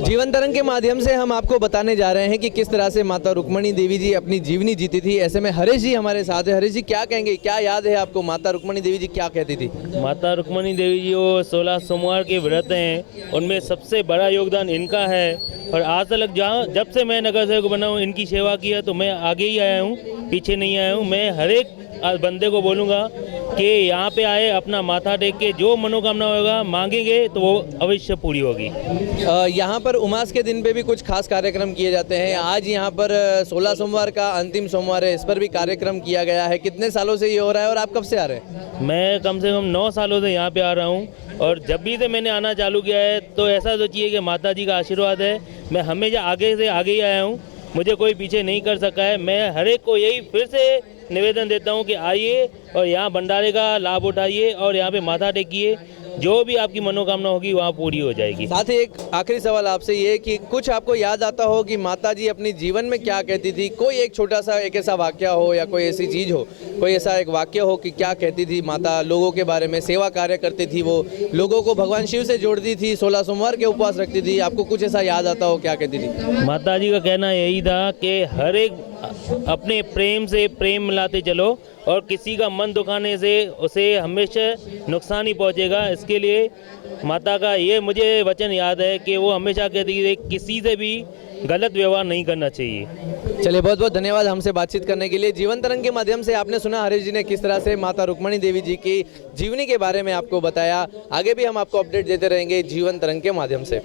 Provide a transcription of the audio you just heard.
जीवन तरंग के माध्यम से हम आपको बताने जा रहे हैं कि किस तरह से माता रुक्मणी देवी जी अपनी जीवनी जीती थी। ऐसे में हरीश जी हमारे साथ है। हरीश जी क्या कहेंगे, क्या याद है आपको, माता रुक्मणी देवी जी क्या कहती थी? माता रुक्मणी देवी जी वो 16 सोमवार के व्रत हैं, उनमें सबसे बड़ा योगदान इनका है। और आज तक जब से मैं नगर सेवक बना हूँ इनकी सेवा की है, तो मैं आगे ही आया हूँ, पीछे नहीं आया हूँ। मैं हर एक बंदे को बोलूँगा कि यहाँ पे आए, अपना माथा टेक के जो मनोकामना होगा मांगेंगे तो वो अवश्य पूरी होगी। यहाँ पर उमास के दिन पे भी कुछ खास कार्यक्रम किए जाते हैं। आज यहाँ पर 16 सोमवार का अंतिम सोमवार है, इस पर भी कार्यक्रम किया गया है। कितने सालों से ये हो रहा है और आप कब से आ रहे हैं? मैं कम से कम 9 सालों से यहाँ पे आ रहा हूँ, और जब भी से मैंने आना चालू किया है तो ऐसा सोचिए कि माता जी का आशीर्वाद है। मैं हमेशा आगे से आगे ही आया हूँ, मुझे कोई पीछे नहीं कर सका है। मैं हर एक को यही फिर से निवेदन देता हूँ कि आइए और यहाँ भंडारे का लाभ उठाइए और यहाँ पे माथा टेकिए, जो भी आपकी मनोकामना होगी वहाँ पूरी हो जाएगी। साथ ही एक आखिरी सवाल आपसे ये कि कुछ आपको याद आता हो कि माता जी अपनी जीवन में क्या कहती थी? कोई एक छोटा सा एक ऐसा वाक्य हो या कोई ऐसी चीज़ हो, कोई ऐसा एक वाक्य हो कि क्या कहती थी माता लोगों के बारे में? सेवा कार्य करती थी वो, लोगों को भगवान शिव से जोड़ती थी, 16 सोमवार के उपवास रखती थी। आपको कुछ ऐसा याद आता हो, क्या कहती थी? माता जी का कहना यही था कि हर एक अपने प्रेम से प्रेम मिलाते चलो, और किसी का मन दुखाने से उसे हमेशा नुकसान ही पहुंचेगा। इसके लिए माता का ये मुझे वचन याद है कि वो हमेशा कहती थी किसी से भी गलत व्यवहार नहीं करना चाहिए। चलिए, बहुत बहुत धन्यवाद हमसे बातचीत करने के लिए। जीवन तरंग के माध्यम से आपने सुना हरीश जी ने किस तरह से माता रुक्मणी देवी जी की जीवनी के बारे में आपको बताया। आगे भी हम आपको अपडेट देते रहेंगे जीवन तरंग के माध्यम से।